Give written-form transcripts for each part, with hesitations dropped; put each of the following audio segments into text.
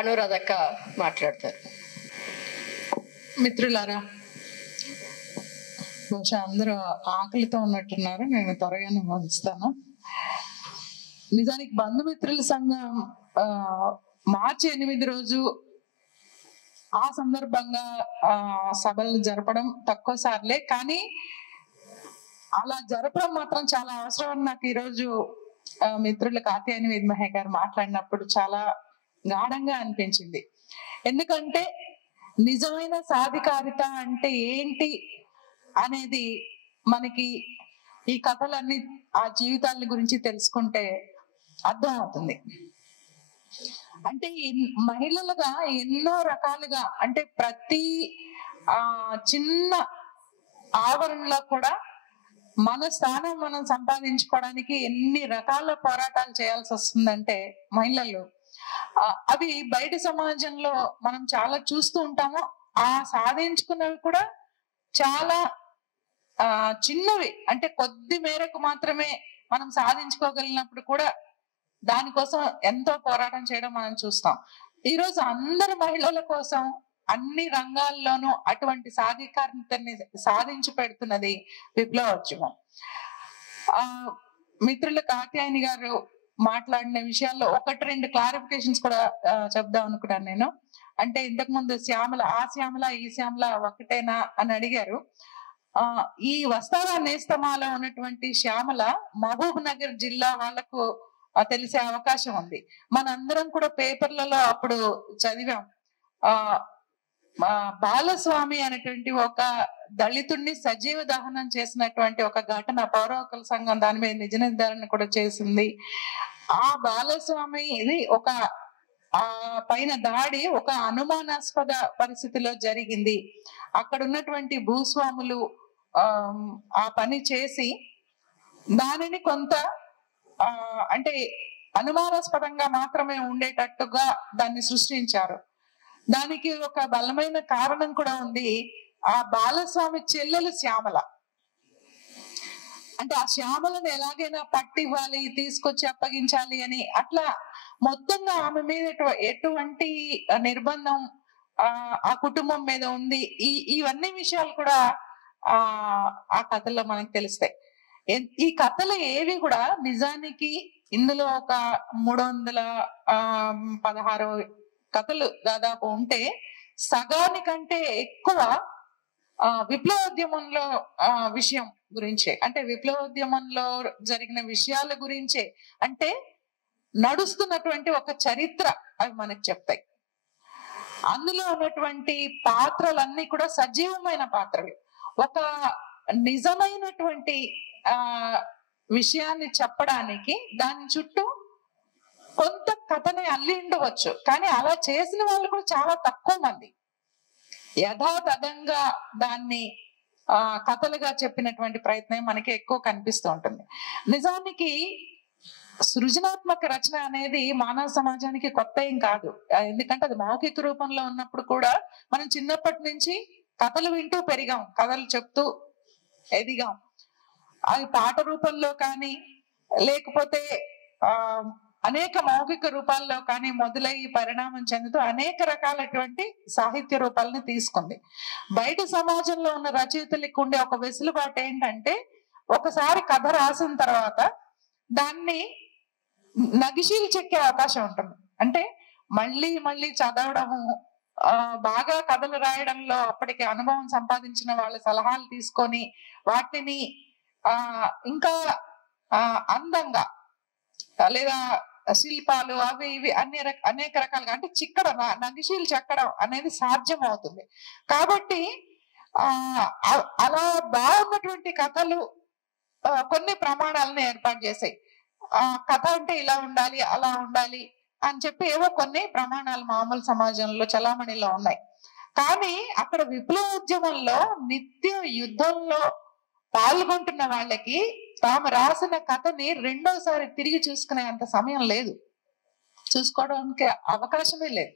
అనురాధక్క మాట్లాడతారు. మిత్రులారా, బహుశా అందరూ ఆకలితో ఉన్నట్టున్నారు. నేను త్వరగానే ముగిస్తాను. నిజానికి బంధుమిత్రుల సంఘం మార్చి 8 రోజు ఆ సందర్భంగా సభలు జరపడం తక్కువ సార్లే, కానీ అలా జరపడం మాత్రం చాలా అవసరం అని నాకు ఈరోజు మిత్రులు కాత్యాయని విద్మహే గారు మాట్లాడినప్పుడు చాలా గాఢంగా అనిపించింది. ఎందుకంటే నిజమైన సాధికారిత అంటే ఏంటి అనేది మనకి ఈ కథలన్నీ ఆ జీవితాల గురించి తెలుసుకుంటే అర్థం అవుతుంది. అంటే మహిళలుగా ఎన్నో రకాలుగా, అంటే ప్రతి చిన్న ఆవరణలో కూడా మన స్థానం మనం సంపాదించుకోవడానికి ఎన్ని రకాల పోరాటాలు చేయాల్సి వస్తుందంటే మహిళలు అవి బయట సమాజంలో మనం చాలా చూస్తూ ఉంటాము. ఆ సాధించుకున్నవి కూడా చాలా చిన్నవి, అంటే కొద్ది మేరకు మాత్రమే మనం సాధించుకోగలిగినప్పుడు కూడా దానికోసం ఎంతో పోరాటం చేయడం మనం చూస్తాం. ఈరోజు అందరు మహిళల కోసం అన్ని రంగాల్లోనూ అటువంటి సాధికారితని సాధించి పెడుతున్నది విప్లవోద్యమం. మిత్రులు కాత్యాయని గారు మాట్లాడిన విషయాల్లో 1-2 క్లారిఫికేషన్స్ కూడా చెప్దాం అనుకున్నాను నేను. అంటే ఇంతకు ముందు శ్యామల, ఆ శ్యామల ఈ శ్యామల ఒకటేనా అని అడిగారు. ఈ వస్తారా నేస్తమాలో ఉన్నటువంటి శ్యామల మహబూబ్ నగర్ జిల్లా వాళ్ళకు తెలిసే అవకాశం ఉంది. మనందరం కూడా పేపర్లలో అప్పుడు చదివాం. బాలస్వామి అనేటువంటి ఒక దళితుడిని సజీవ దహనం చేసినటువంటి ఒక ఘటన పౌర హక్కుల సంఘం దాని మీద నిజ నిర్ధారణ కూడా చేసింది. ఆ బాలస్వామి ఇది ఒక పైన దాడి ఒక అనుమానాస్పద పరిస్థితిలో జరిగింది. అక్కడ ఉన్నటువంటి భూస్వాములు ఆ పని చేసి దానిని కొంత అంటే అనుమానాస్పదంగా మాత్రమే ఉండేటట్టుగా దాన్ని సృష్టించారు. దానికి ఒక బలమైన కారణం కూడా ఉంది. ఆ బాలస్వామి చెల్లెలు శ్యామల, అంటే ఆ శ్యామలను ఎలాగైనా పట్టివ్వాలి, తీసుకొచ్చి అప్పగించాలి అని అట్లా మొత్తంగా ఆమె మీద ఎటువంటి నిర్బంధం ఆ కుటుంబం మీద ఉంది. ఇవన్నీ విషయాలు కూడా ఆ కథల్లో మనకు తెలుస్తాయి. ఈ కథలు ఏవి కూడా నిజానికి ఇందులో ఒక 316 కథలు దాదాపు ఉంటే సగానికంటే ఎక్కువ విప్లవోద్యమంలో విషయం గురించే, అంటే విప్లవోద్యమంలో జరిగిన విషయాల గురించే, అంటే నడుస్తున్నటువంటి ఒక చరిత్ర అవి మనకు చెప్తాయి. అందులో ఉన్నటువంటి పాత్రలన్నీ కూడా సజీవమైన పాత్రలు. ఒక నిజమైనటువంటి విషయాన్ని చెప్పడానికి దాని చుట్టూ కొంత కథని అల్లి ఉండవచ్చు, కానీ అలా చేసిన వాళ్ళు కూడా చాలా తక్కువ మంది. యథాతథంగా దాన్ని కథలుగా చెప్పినటువంటి ప్రయత్నం మనకి ఎక్కువ కనిపిస్తూ ఉంటుంది. నిజానికి సృజనాత్మక రచన అనేది మానవ సమాజానికి కొత్త ఏం కాదు. ఎందుకంటే అది మౌఖిక రూపంలో ఉన్నప్పుడు కూడా మనం చిన్నప్పటి నుంచి కథలు వింటూ పెరిగాం, కథలు చెప్తూ ఎదిగాం. అవి పాట రూపంలో కానీ లేకపోతే అనేక మౌఖిక రూపాల్లో కానీ మొదలై పరిణామం చెందుతూ అనేక రకాలటువంటి సాహిత్య రూపాలని తీసుకుంది. బయట సమాజంలో ఉన్న రచయితలకు ఉండే ఒక వెసులుబాటు ఏంటంటే ఒకసారి కథ రాసిన తర్వాత దాన్ని నగిశీలు చెక్కే అవకాశం ఉంటుంది. అంటే మళ్ళీ మళ్ళీ చదవడము, బాగా కథలు రాయడంలో అప్పటికి అనుభవం సంపాదించిన వాళ్ళ సలహాలు తీసుకొని వాటిని ఇంకా అందంగా లేదా శిల్పాలు అవి ఇవి అనేక రకాలుగా అంటే చిక్కడం, నగిశీలు చెక్కడం అనేది సాధ్యం అవుతుంది. కాబట్టి అలా బాగున్నటువంటి కథలు కొన్ని ప్రమాణాలను ఏర్పాటు చేసాయి. కథ అంటే ఇలా ఉండాలి, అలా ఉండాలి అని చెప్పి ఏవో కొన్ని ప్రమాణాలు మామూలు సమాజంలో చలామణిలో ఉన్నాయి. కానీ అక్కడ విప్లవోద్యమంలో నిత్య యుద్ధంలో పాల్గొంటున్న వాళ్ళకి తాము రాసిన కథని రెండోసారి తిరిగి చూసుకునే అంత సమయం లేదు, చూసుకోవడానికి అవకాశమే లేదు.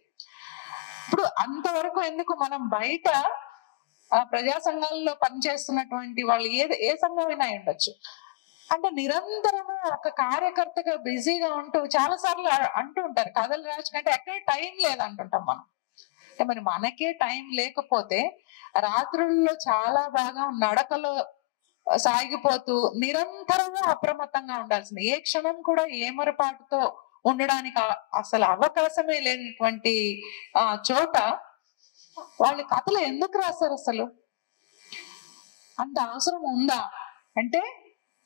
ఇప్పుడు అంతవరకు ఎందుకు మనం బయట ప్రజా సంఘాలలో పనిచేస్తున్నటువంటి వాళ్ళు ఏ సంఘమైనా ఉండొచ్చు, అంటే నిరంతరము ఒక కార్యకర్తగా బిజీగా ఉంటూ చాలా సార్లు అంటూ ఉంటారు, కథలు రాసుకుంటే ఎక్కడ టైం లేదంటుంటాం మనం. అంటే మరి మనకే టైం లేకపోతే రాత్రుల్లో చాలా బాగా నడకలో సాగిపోతూ నిరంతరంగా అప్రమత్తంగా ఉండాల్సింది. ఏ క్షణం కూడా ఏమరపాటుతో ఉండడానికి అసలు అవకాశమే లేనటువంటి చోట వాళ్ళు కథలు ఎందుకు రాస్తారు? అసలు అంత అవసరం ఉందా? అంటే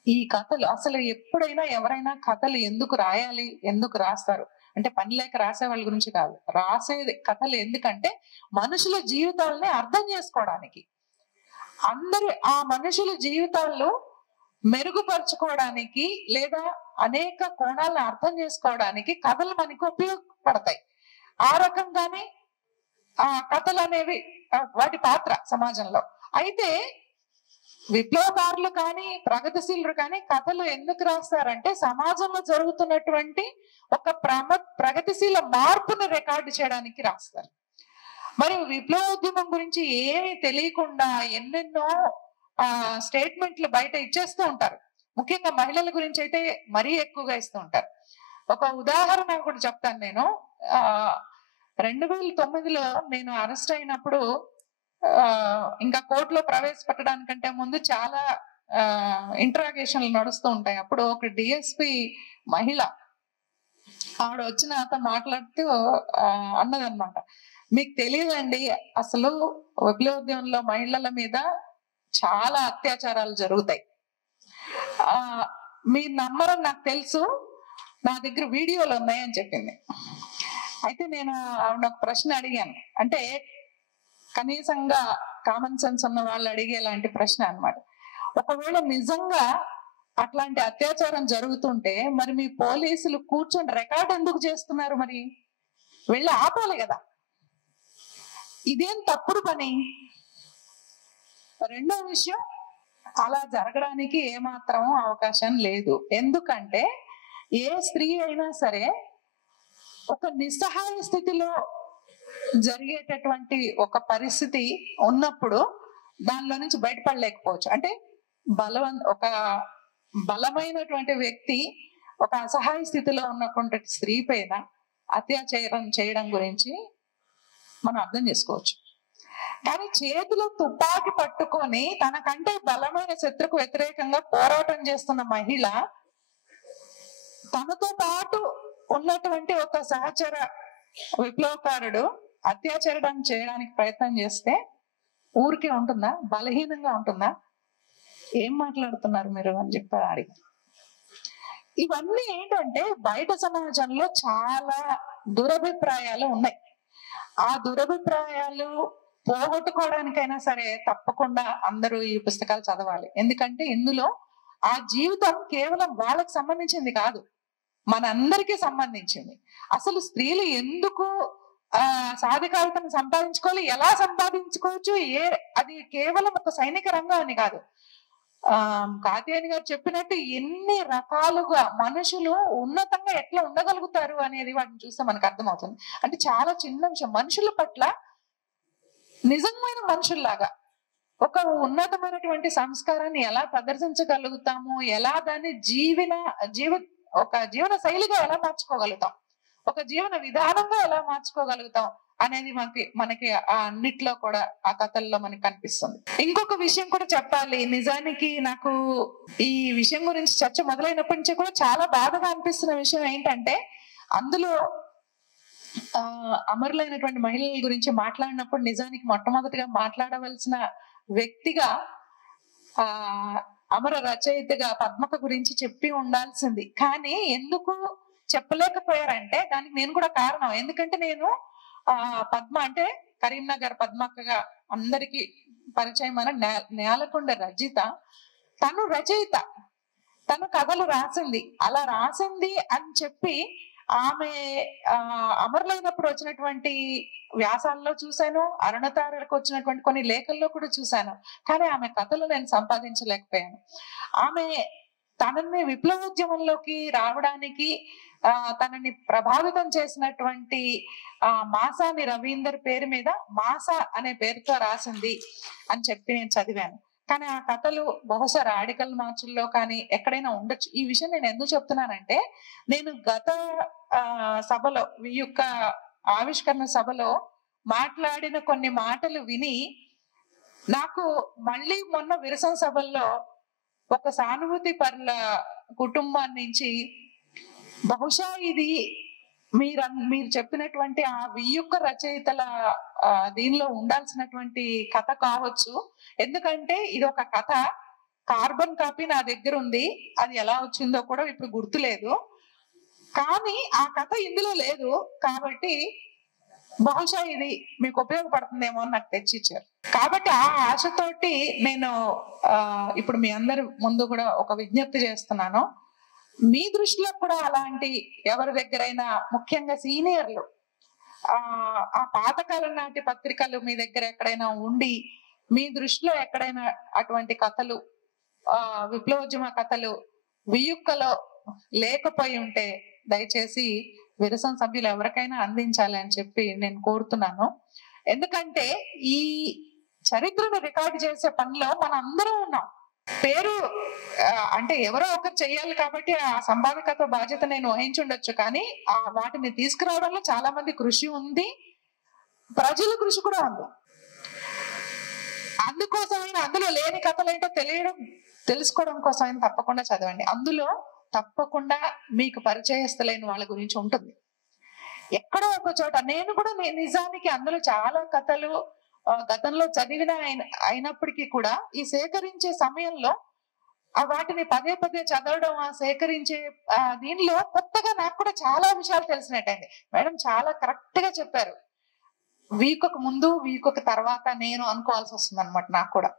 ఈ కథలు అసలు ఎప్పుడైనా ఎవరైనా కథలు ఎందుకు రాయాలి, ఎందుకు రాస్తారు అంటే పని లేక రాసే వాళ్ళ గురించి కాదు. రాసేది కథలు ఎందుకంటే మనుషుల జీవితాలని అర్థం చేసుకోవడానికి, అందరు ఆ మనుషుల జీవితాల్లో మెరుగుపరుచుకోవడానికి లేదా అనేక కోణాలను అర్థం చేసుకోవడానికి కథలు మనకు ఉపయోగపడతాయి. ఆ రకంగానే ఆ కథలు అనేవి వాటి పాత్ర సమాజంలో. అయితే విప్లవకారులు కానీ ప్రగతిశీలురు కానీ కథలు ఎందుకు రాస్తారంటే సమాజంలో జరుగుతున్నటువంటి ఒక ప్రగతిశీల మార్పును రికార్డు చేయడానికి రాస్తారు. మరి విప్లవోద్యమం గురించి ఏమీ తెలియకుండా ఎన్నెన్నో స్టేట్మెంట్లు బయట ఇచ్చేస్తూ ఉంటారు. ముఖ్యంగా మహిళల గురించి అయితే మరీ ఎక్కువగా ఇస్తూ ఉంటారు. ఒక ఉదాహరణ కూడా చెప్తాను నేను. 2009లో నేను అరెస్ట్ అయినప్పుడు ఇంకా కోర్టులో ప్రవేశపెట్టడానికంటే ముందు చాలా ఇంటరాగేషన్లు నడుస్తూ ఉంటాయి. అప్పుడు ఒక డిఎస్పి మహిళ ఆవిడ వచ్చి నాతో మాట్లాడుతూ అన్నదన్నమాట, మీకు తెలియదండి అసలు విప్లవోద్యమంలో మహిళల మీద చాలా అత్యాచారాలు జరుగుతాయి, మీరు నమ్మరని నాకు తెలుసు, నా దగ్గర వీడియోలు ఉన్నాయని చెప్పింది. అయితే నేను ఆవిడ ఒక ప్రశ్న అడిగాను, అంటే కనీసంగా కామన్ సెన్స్ ఉన్న వాళ్ళు అడిగేలాంటి ప్రశ్న అన్నమాట. ఒకవేళ నిజంగా అట్లాంటి అత్యాచారం జరుగుతుంటే మరి మీ పోలీసులు కూర్చొని రికార్డ్ ఎందుకు చేస్తున్నారు? మరి వెళ్ళి ఆపాలి కదా, ఇదేం తప్పుడు పని. రెండో విషయం, అలా జరగడానికి ఏమాత్రం అవకాశం లేదు. ఎందుకంటే ఏ స్త్రీ అయినా సరే ఒక నిస్సహాయ స్థితిలో జరిగేటటువంటి ఒక పరిస్థితి ఉన్నప్పుడు దానిలో నుంచి బయటపడలేకపోవచ్చు. అంటే ఒక బలమైనటువంటి వ్యక్తి ఒక అసహాయ స్థితిలో ఉన్నటువంటి స్త్రీ పైన అత్యాచారం చేయడం గురించి మనం అర్థం చేసుకోవచ్చు. కానీ చేతిలో తుపాకి పట్టుకొని తనకంటే బలమైన శత్రుకు వ్యతిరేకంగా పోరాటం చేస్తున్న మహిళ తనతో పాటు ఉన్నటువంటి ఒక సహచర విప్లవకారుడు అత్యాచారం చేయడానికి ప్రయత్నం చేస్తే ఊరికే ఉంటుందా? బలహీనంగా ఉంటుందా? ఏం మాట్లాడుతున్నారు మీరు అని చెప్పి అడిగి. ఇవన్నీ ఏంటంటే బయట సమాజంలో చాలా దురభిప్రాయాలు ఉన్నాయి. ఆ దురభిప్రాయాలు పోగొట్టుకోవడానికైనా సరే తప్పకుండా అందరూ ఈ పుస్తకాలు చదవాలి. ఎందుకంటే ఇందులో ఆ జీవితం కేవలం వాళ్ళకి సంబంధించింది కాదు, మనందరికీ సంబంధించింది. అసలు స్త్రీలు ఎందుకు సాధికారతను సంపాదించుకోవాలి, ఎలా సంపాదించుకోవచ్చు, అది కేవలం ఒక సైనిక రంగం అని కాదు. కాత్యాయని గారు చెప్పినట్టు ఎన్ని రకాలుగా మనుషులు ఉన్నతంగా ఎట్లా ఉండగలుగుతారు అనేది వాటిని చూస్తే మనకు అర్థమవుతుంది. అంటే చాలా చిన్న విషయం, మనుషుల పట్ల నిజమైన మనుషుల్లాగా ఒక ఉన్నతమైనటువంటి సంస్కారాన్ని ఎలా ప్రదర్శించగలుగుతాము, ఎలా దాన్ని ఒక జీవన శైలిగా ఎలా మార్చుకోగలుగుతాం, ఒక జీవన విధానంగా ఎలా మార్చుకోగలుగుతాం అనేది మనకి ఆ అన్నిట్లో కూడా ఆ కథల్లో మనకి కనిపిస్తుంది. ఇంకొక విషయం కూడా చెప్పాలి. నిజానికి నాకు ఈ విషయం గురించి చర్చ మొదలైనప్పటి నుంచి కూడా చాలా బాధగా అనిపిస్తున్న విషయం ఏంటంటే, అందులో అమరులైనటువంటి మహిళల గురించి మాట్లాడినప్పుడు నిజానికి మొట్టమొదటిగా మాట్లాడవలసిన వ్యక్తిగా అమర రచయితగా పద్మక గురించి చెప్పి ఉండాల్సింది. కానీ ఎందుకు చెప్పలేకపోయారంటే దానికి నేను కూడా కారణం. ఎందుకంటే నేను పద్మ అంటే కరీంనగర్ పద్మక్కగా అందరికి పరిచయమైన నేలకొండ రజిత, తను రచయిత, తను కథలు రాసింది. అలా రాసింది అని చెప్పి ఆమె అమరులైనప్పుడు వచ్చినటువంటి వ్యాసాల్లో చూశాను, అరుణతారకు వచ్చినటువంటి కొన్ని లేఖల్లో కూడా చూశాను. కానీ ఆమె కథలు నేను సంపాదించలేకపోయాను. ఆమె తనని విప్లవోద్యమంలోకి రావడానికి తనని ప్రభావితం చేసినటువంటి మాసాని రవీందర్ పేరు మీద మాసా అనే పేరుతో రాసింది అని చెప్పి నేను చదివాను. కానీ ఆ కథలు బహుశా రాడికల్ మార్చుల్లో కానీ ఎక్కడైనా ఉండొచ్చు. ఈ విషయం నేను ఎందుకు చెప్తున్నానంటే, నేను గత సభలో ఈ యొక్క ఆవిష్కరణ సభలో మాట్లాడిన కొన్ని మాటలు విని నాకు మళ్ళీ మొన్న విరసం సభల్లో ఒక సానుభూతి పరుల కుటుంబం నుంచి బహుశా ఇది మీరు చెప్పినటువంటి ఆ వియ్యుక్క రచయితల దీనిలో ఉండాల్సినటువంటి కథ కావచ్చు. ఎందుకంటే ఇది ఒక కథ, కార్బన్ కాపీ నా దగ్గర ఉంది, అది ఎలా వచ్చిందో కూడా ఇప్పుడు గుర్తులేదు, కానీ ఆ కథ ఇందులో లేదు కాబట్టి బహుశా ఇది మీకు ఉపయోగపడుతుందేమో అని నాకు తెచ్చిచ్చారు. కాబట్టి ఆ ఆశతోటి నేను ఇప్పుడు మీ అందరి ముందు కూడా ఒక విజ్ఞప్తి చేస్తున్నాను. మీ దృష్టిలో కూడా అలాంటి ఎవరి దగ్గరైనా, ముఖ్యంగా సీనియర్లు, ఆ పాతకాలం నాటి పత్రికలు మీ దగ్గర ఎక్కడైనా ఉండి మీ దృష్టిలో ఎక్కడైనా అటువంటి కథలు, విప్లవోద్యమ కథలు వియుక్కలో లేకపోయి ఉంటే దయచేసి విరసం సభ్యులు ఎవరికైనా అందించాలి అని చెప్పి నేను కోరుతున్నాను. ఎందుకంటే ఈ చరిత్రను రికార్డు చేసే పనిలో మనం అందరం ఉన్నాం. పేరు అంటే ఎవరో ఒకరు చెయ్యాలి కాబట్టి ఆ సంపాదకత్వ బాధ్యత నేను వహించుండొచ్చు, కానీ వాటిని తీసుకురావడంలో చాలా మంది కృషి ఉంది, ప్రజల కృషి కూడా ఉంది. అందుకోసమైనా అందులో లేని కథలు ఏంటో తెలుసుకోవడం కోసమైనా తప్పకుండా చదవండి. అందులో తప్పకుండా మీకు పరిచయస్తులైన వాళ్ళ గురించి ఉంటుంది. ఎక్కడో ఒక చోట నేను కూడా నిజానికి అందులో చాలా కథలు గతంలో చదివిన అయినప్పటికీ కూడా ఈ సేకరించే సమయంలో వాటిని పదే పదే చదవడం, ఆ సేకరించే దీనిలో కొత్తగా నాకు కూడా చాలా విషయాలు తెలిసినట్టయింది. మేడం చాలా కరెక్ట్ గా చెప్పారు. వీక్ ఒక ముందు వీక్ ఒక తర్వాత నేను అనుకోవాల్సి వస్తుంది అనమాట నాకు కూడా.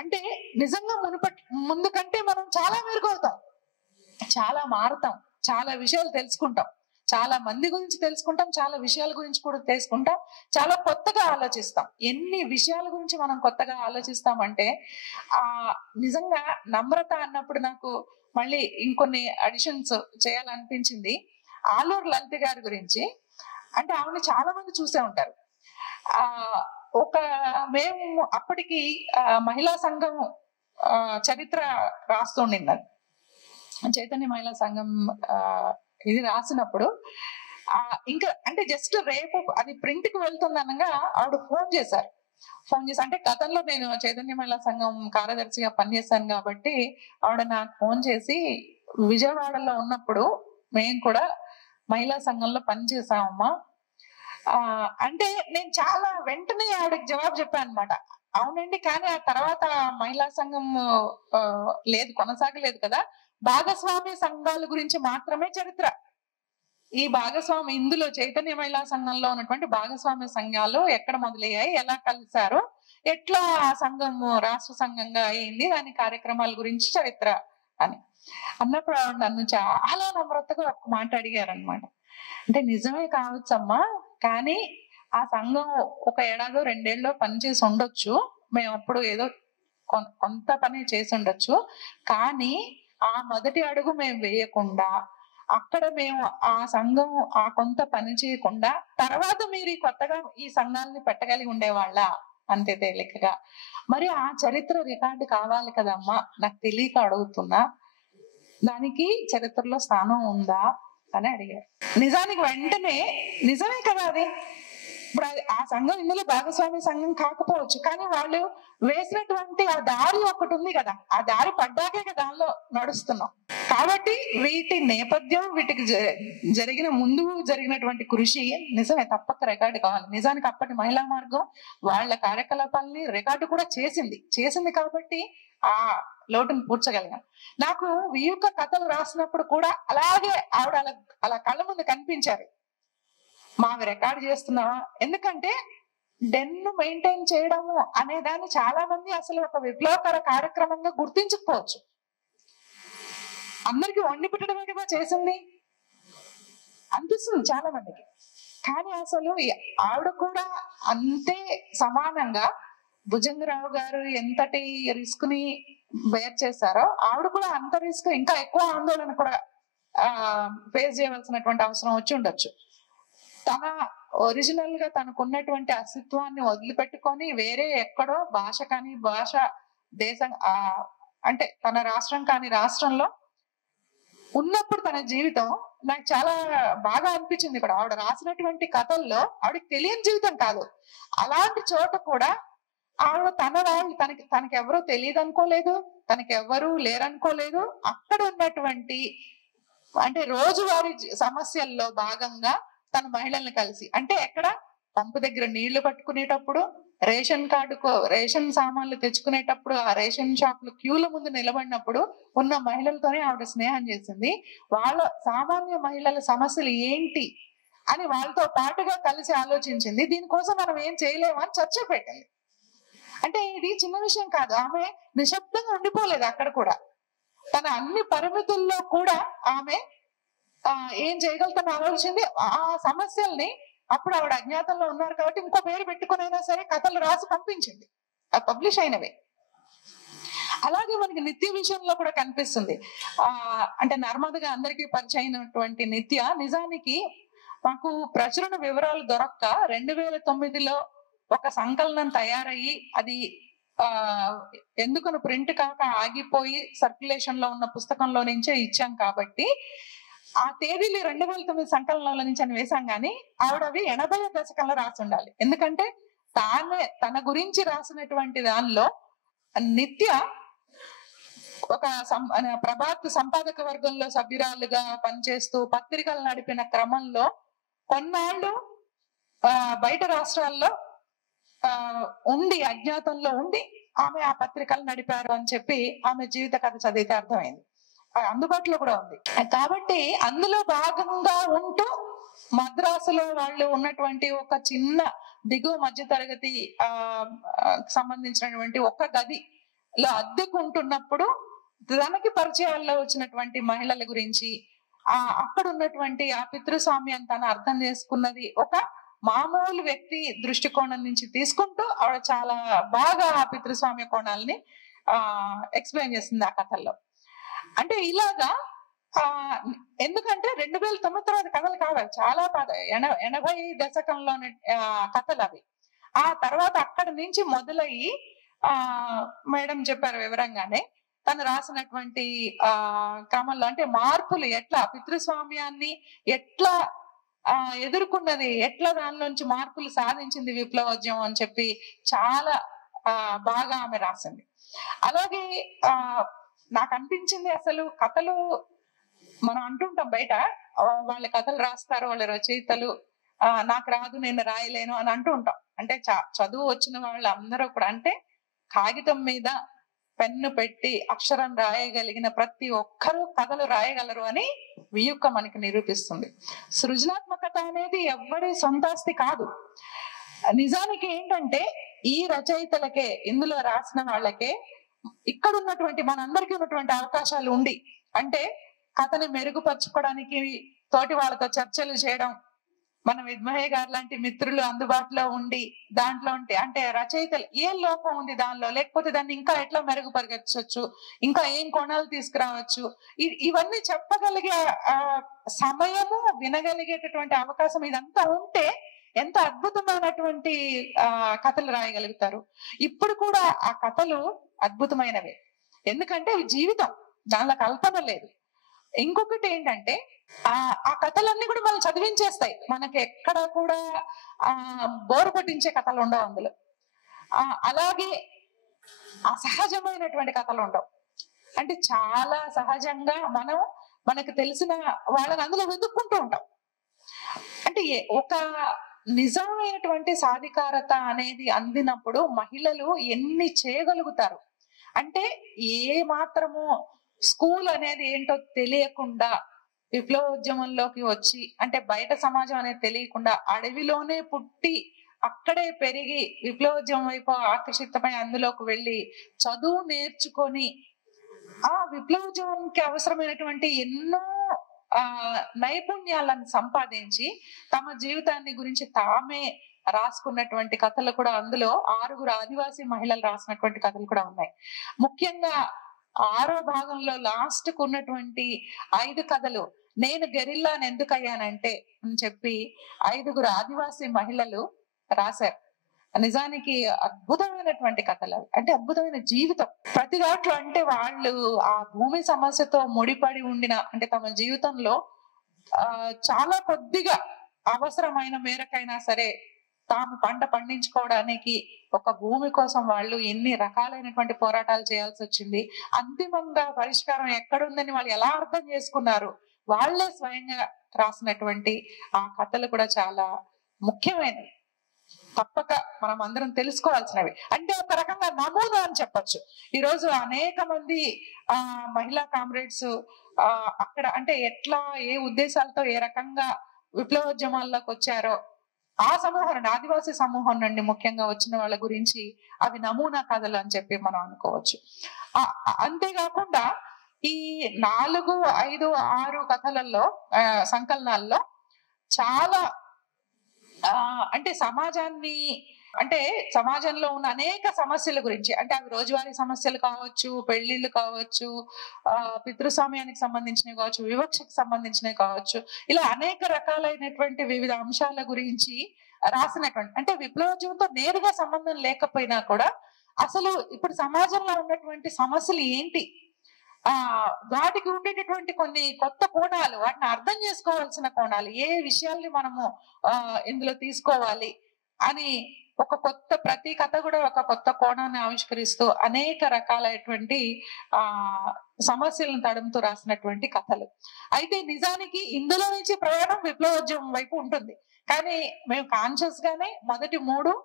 అంటే నిజంగా ముందు కంటే మనం చాలా మెరుగవుతాం, చాలా మారుతాం, చాలా విషయాలు తెలుసుకుంటాం, చాలా మంది గురించి తెలుసుకుంటాం, చాలా విషయాల గురించి కూడా తెలుసుకుంటాం, చాలా కొత్తగా ఆలోచిస్తాం. ఎన్ని విషయాల గురించి మనం కొత్తగా ఆలోచిస్తామంటే నిజంగా నమ్రత అన్నప్పుడు నాకు మళ్ళీ ఇంకొన్ని అడిషన్స్ చేయాలనిపించింది. ఆలూరు లలిత గారి గురించి. అంటే ఆవిడ చాలా మంది చూసే ఉంటారు. మేము అప్పటికి మహిళా సంఘం చరిత్ర రాస్తుండింది, చైతన్య మహిళా సంఘం ఇది రాసినప్పుడు ఇంకా అంటే జస్ట్ రేపు అది ప్రింట్ కి వెళ్తుంది అనగా ఆవిడ ఫోన్ చేసి అంటే గతంలో నేను చైతన్య మహిళా సంఘం కార్యదర్శిగా పనిచేశాను కాబట్టి ఆవిడ నాకు ఫోన్ చేసి, విజయవాడలో ఉన్నప్పుడు మేము కూడా మహిళా సంఘంలో పనిచేసామమ్మా అంటే నేను చాలా వెంటనే ఆవిడకి జవాబు చెప్పాను అనమాట. అవునండి, కానీ ఆ తర్వాత మహిళా సంఘం లేదు, కొనసాగలేదు కదా, భాగస్వామ్య సంఘాల గురించి మాత్రమే చరిత్ర. ఈ భాగస్వామి ఇందులో చైతన్య మహిళా సంఘంలో ఉన్నటువంటి భాగస్వామ్య సంఘాలు ఎక్కడ మొదలయ్యాయి, ఎలా కలిశారు, ఎట్లా సంఘం రాష్ట్ర సంఘంగా అయింది, దాని కార్యక్రమాల గురించి చరిత్ర అని అన్నప్పుడు నన్ను చాలా నమ్రతగా ఒక మాట అడిగారు అనమాట. అంటే నిజమే కావచ్చమ్మా, కానీ ఆ సంఘం ఒక ఏడాదో రెండేళ్ళలో పనిచేసి ఉండొచ్చు, మేము అప్పుడు ఏదో కొంత పని చేసి ఉండొచ్చు, కానీ ఆ మొదటి అడుగు మేము వేయకుండా అక్కడ మేము ఆ సంఘం ఆ కొంత పని చేయకుండా తర్వాత మీరు కొత్తగా ఈ సంఘాలని పెట్టగలిగి ఉండేవాళ్ళ అంతే తేలికగా. మరి ఆ చరిత్ర రికార్డు కావాలి కదమ్మా, నాకు తెలియక అడుగుతున్నా, దానికి చరిత్రలో స్థానం ఉందా అని అడిగారు. నిజానికి వెంటనే నిజమే కదా అది, ఇప్పుడు ఆ సంఘం ఇందులో భాగస్వామ్య సంఘం కాకపోవచ్చు, కానీ వాళ్ళు వేసినటువంటి ఆ దారి ఒకటి ఉంది కదా, ఆ దారి పడ్డాకే కదా దానిలో నడుస్తున్నాం. కాబట్టి వీటి నేపథ్యం, వీటికి జరిగిన ముందు జరిగినటువంటి కృషి నిజమే తప్పక రికార్డు కావాలి. నిజానికి అప్పటి మహిళా మార్గం వాళ్ళ కార్యకలాపాలని రికార్డు కూడా చేసింది కాబట్టి ఆ లోటును పూడ్చగలిగాం. నాకు వియుక్క కథలు రాసినప్పుడు కూడా అలాగే ఆవిడ అలా కళ్ళ ముందు కనిపించారు. మావి రికార్డు చేస్తున్నావా, ఎందుకంటే డెన్ను మెయింటైన్ చేయడము అనే దాన్ని చాలా మంది అసలు ఒక విప్లవకర కార్యక్రమంగా గుర్తించకపోవచ్చు. అందరికి వండి పెట్టడమే కదా చేసింది అనిపిస్తుంది చాలా మందికి, కానీ అసలు ఆవిడ కూడా అంతే సమానంగా భుజంగరావు గారు ఎంతటి రిస్క్ ని బేర్ చేశారో ఆవిడ కూడా అంత రిస్క్, ఇంకా ఎక్కువ ఆందోళన కూడా ఫేస్ చేయవలసినటువంటి అవసరం వచ్చి ఉండొచ్చు. తన ఒరిజినల్ గా తనకున్నటువంటి అస్తిత్వాన్ని వదిలిపెట్టుకొని వేరే ఎక్కడో భాష కానీ భాష దేశం అంటే తన రాష్ట్రం కాని రాష్ట్రంలో ఉన్నప్పుడు తన జీవితం నాకు చాలా బాగా అనిపించింది. ఇక్కడ ఆవిడ రాసినటువంటి కథల్లో ఆవిడకి తెలియని జీవితం కాదు, అలాంటి చోట కూడా ఆవిడ తన వాళ్ళు తనకి ఎవరూ తెలియదు అనుకోలేదు, తనకి ఎవరూ లేరనుకోలేదు. అక్కడ ఉన్నటువంటి అంటే రోజువారీ సమస్యల్లో భాగంగా తన మహిళల్ని కలిసి, అంటే ఎక్కడ పంపు దగ్గర నీళ్లు పట్టుకునేటప్పుడు, రేషన్ సామాన్లు తెచ్చుకునేటప్పుడు, ఆ రేషన్ షాపులు క్యూల ముందు నిలబడినప్పుడు ఉన్న మహిళలతోనే ఆవిడ స్నేహం చేసింది. వాళ్ళ సామాన్య మహిళల సమస్యలు ఏంటి అని వాళ్ళతో పాటుగా కలిసి ఆలోచించింది. దీనికోసం మనం ఏం చేయలేమని చర్చ పెట్టింది. అంటే ఇది చిన్న విషయం కాదు. ఆమె నిశ్శబ్దంగా ఉండిపోలేదు. అక్కడ కూడా తన అన్ని పరిమితుల్లో కూడా ఆమె ఏం చేయగలుగుతానో ఆలోచించింది. ఆ సమస్యల్ని అప్పుడు ఆవిడ అజ్ఞాతంలో ఉన్నారు కాబట్టి ఇంకో పేరు పెట్టుకునైనా సరే కథలు రాసి పంపించింది, అది పబ్లిష్ అయినవి. అలాగే మనకి నిత్య విషయంలో కూడా కనిపిస్తుంది. అంటే నర్మదగా అందరికీ పరిచయం అయినటువంటి నిత్య నిజానికి మాకు ప్రచురణ వివరాలు దొరక్క 2009లో ఒక సంకలనం తయారయ్యి అది ఎందుకని ప్రింట్ కాక ఆగిపోయి సర్క్యులేషన్ లో ఉన్న పుస్తకంలో నుంచే ఇచ్చాం కాబట్టి ఆ తేదీలు 2009 సంకలనంలో నుంచి అని వేశాం. కానీ ఆవిడ అవి 80వ దశకంలో రాసి ఉండాలి. ఎందుకంటే తన గురించి రాసినటువంటి దానిలో నిత్య ఒక ప్రభాత్ సంపాదక వర్గంలో సభ్యురాలుగా పనిచేస్తూ పత్రికలు నడిపిన క్రమంలో కొన్నాళ్ళు బయట రాష్ట్రాల్లో ఉండి అజ్ఞాతంలో ఉండి ఆమె ఆ పత్రికలు నడిపారు అని చెప్పి ఆమె జీవిత కథ చదివితే అర్థమైంది. అందుబాటులో కూడా ఉంది. కాబట్టి అందులో భాగంగా ఉంటూ మద్రాసులో వాళ్ళు ఉన్నటువంటి ఒక చిన్న దిగువ మధ్య తరగతి సంబంధించినటువంటి ఒక గదిలో అద్దెకుంటున్నప్పుడు తనకి పరిచయాల్లో వచ్చినటువంటి మహిళల గురించి అక్కడ ఉన్నటువంటి ఆ పితృస్వామ్యం తను అర్థం చేసుకున్నది ఒక మామూలు వ్యక్తి దృష్టికోణం నుంచి తీసుకుంటూ ఆవిడ చాలా బాగా ఆ పితృస్వామ్య కోణాలని ఎక్స్ప్లెయిన్ చేస్తుంది ఆ కథల్లో. అంటే ఇలాగా ఎందుకంటే 2009 తర్వాత కథలు కావాలి, చాలా 80 దశకంలోని కథలు అవి. ఆ తర్వాత అక్కడి నుంచి మొదలయ్యి మేడం చెప్పారు వివరంగానే తను రాసినటువంటి క్రమంలో అంటే మార్పులు ఎట్లా పితృస్వామ్యాన్ని ఎట్లా ఎదుర్కొన్నది, ఎట్లా దానిలోంచి మార్పులు సాధించింది విప్లవోద్యమం అని చెప్పి చాలా బాగా ఆమె రాసింది. అలాగే నాకు అనిపించింది అసలు కథలు మనం అంటుంటాం బయట వాళ్ళ కథలు రాస్తారు వాళ్ళ రచయితలు, నాకు రాదు నేను రాయలేను అని అంటూ ఉంటాం. అంటే చదువు వచ్చిన వాళ్ళు అందరూ కూడా అంటే కాగితం మీద పెన్ను పెట్టి అక్షరం రాయగలిగిన ప్రతి ఒక్కరూ కథలు రాయగలరు అని వియుక్క మనకి నిరూపిస్తుంది. సృజనాత్మకత అనేది ఎవరి సొంతాస్తి కాదు. నిజానికి ఏంటంటే ఈ రచయితలకే ఇందులో రాసిన వాళ్ళకే ఇక్కడ ఉన్నటువంటి మనందరికీ ఉన్నటువంటి అవకాశాలు ఉండి అంటే కథని మెరుగుపరచుకోవడానికి తోటి వాళ్ళతో చర్చలు చేయడం, మన విద్మహయ్య గారు లాంటి మిత్రులు అందుబాటులో ఉండి దాంట్లో ఉంటే అంటే రచయితలు ఏం లోపం ఉంది దానిలో, లేకపోతే దాన్ని ఇంకా ఎట్లా మెరుగుపరచవచ్చు, ఇంకా ఏం కోణాలు తీసుకురావచ్చు, ఇవన్నీ చెప్పగలిగే సమయము వినగలిగేటటువంటి అవకాశం ఇదంతా ఉంటే ఎంత అద్భుతమైనటువంటి కథలు రాయగలుగుతారు. ఇప్పుడు కూడా ఆ కథలు అద్భుతమైనవే, ఎందుకంటే అవి జీవితం, దానిలో కల్పన లేదు. ఇంకొకటి ఏంటంటే ఆ కథలన్నీ కూడా మనం చదివించేస్తాయి, మనకి ఎక్కడ కూడా బోరు పట్టించే కథలు ఉండవు అందులో. అలాగే అసహజమైనటువంటి కథలు ఉండవు, అంటే చాలా సహజంగా మనకు తెలిసిన వాళ్ళని అందులో వెతుక్కుంటూ ఉంటాం. అంటే ఒక నిజమైనటువంటి సాధికారత అనేది అందినప్పుడు మహిళలు ఎన్ని చేయగలుగుతారు అంటే ఏ మాత్రము స్కూల్ అనేది ఏంటో తెలియకుండా విప్లవోద్యమంలోకి వచ్చి అంటే బయట సమాజం అనేది తెలియకుండా అడవిలోనే పుట్టి అక్కడే పెరిగి విప్లవోద్యమం వైపు ఆకర్షితమై అందులోకి వెళ్ళి చదువు నేర్చుకొని ఆ విప్లవోద్యమానికి అవసరమైనటువంటి ఎన్నో నైపుణ్యాలను సంపాదించి తమ జీవితాన్ని గురించి తామే రాసుకున్నటువంటి కథలు కూడా అందులో 6 ఆదివాసీ మహిళలు రాసినటువంటి కథలు కూడా ఉన్నాయి. ముఖ్యంగా 6వ భాగంలో లాస్ట్ కు ఉన్నటువంటి 5 కథలు నేను గెరిల్లాని ఎందుకు అయ్యానంటే అని చెప్పి 5 ఆదివాసీ మహిళలు రాశారు. నిజానికి అద్భుతమైనటువంటి కథలు అవి. అంటే అద్భుతమైన జీవితం ప్రతి దాంట్లో. అంటే వాళ్ళు ఆ భూమి సమస్యతో ముడిపడి ఉండిన, అంటే తమ జీవితంలో చాలా కొద్దిగా అవసరమైన మేరకైనా సరే తాము పంట పండించుకోవడానికి ఒక భూమి కోసం వాళ్ళు ఎన్ని రకాలైనటువంటి పోరాటాలు చేయాల్సి వచ్చింది, అంతిమంగా పరిష్కారం ఎక్కడుందని వాళ్ళు ఎలా అర్థం చేసుకున్నారు, వాళ్ళే స్వయంగా రాసినటువంటి ఆ కథలు కూడా చాలా ముఖ్యమైనవి, తప్పక మనం అందరం తెలుసుకోవాల్సినవి. అంటే ఒక రకంగా నమూనా అని చెప్పొచ్చు. ఈరోజు అనేక మంది మహిళా కామ్రేడ్స్ అక్కడ అంటే ఎట్లా ఏ ఉద్దేశాలతో ఏ రకంగా విప్లవోద్యమాల్లోకి వచ్చారో ఆ సమూహం నుండి, ఆదివాసీ సమూహం నుండి ముఖ్యంగా వచ్చిన వాళ్ళ గురించి అవి నమూనా కథలు అని చెప్పి మనం అనుకోవచ్చు. అంతేకాకుండా ఈ 4, 5, 6 కథలలో సంకలనాల్లో చాలా అంటే సమాజాన్ని, అంటే సమాజంలో ఉన్న అనేక సమస్యల గురించి, అంటే అవి రోజువారీ సమస్యలు కావచ్చు, పెళ్లిళ్ళు కావచ్చు, పితృస్వామ్యానికి సంబంధించినవి కావచ్చు, వివక్షకు సంబంధించినవి కావచ్చు, ఇలా అనేక రకాలైనటువంటి వివిధ అంశాల గురించి రాసినటువంటి, అంటే విప్లవోద్యమంతో నేరుగా సంబంధం లేకపోయినా కూడా అసలు ఇప్పుడు సమాజంలో ఉన్నటువంటి సమస్యలు ఏంటి, వాటికి ఉండేటటువంటి కొన్ని కొత్త కోణాలు, వాటిని అర్థం చేసుకోవాల్సిన కోణాలు, ఏ విషయాల్ని మనము ఇందులో తీసుకోవాలి అని ఒక కొత్త, ప్రతి కథ కూడా ఒక కొత్త కోణాన్ని ఆవిష్కరిస్తూ అనేక రకాలైనటువంటి సమస్యలను తడుముతూ రాసినటువంటి కథలు. అయితే నిజానికి ఇందులో నుంచి ప్రయాణం విప్లవోద్యమం వైపు ఉంటుంది. కానీ మేము కాన్షియస్ గానే మొదటి 3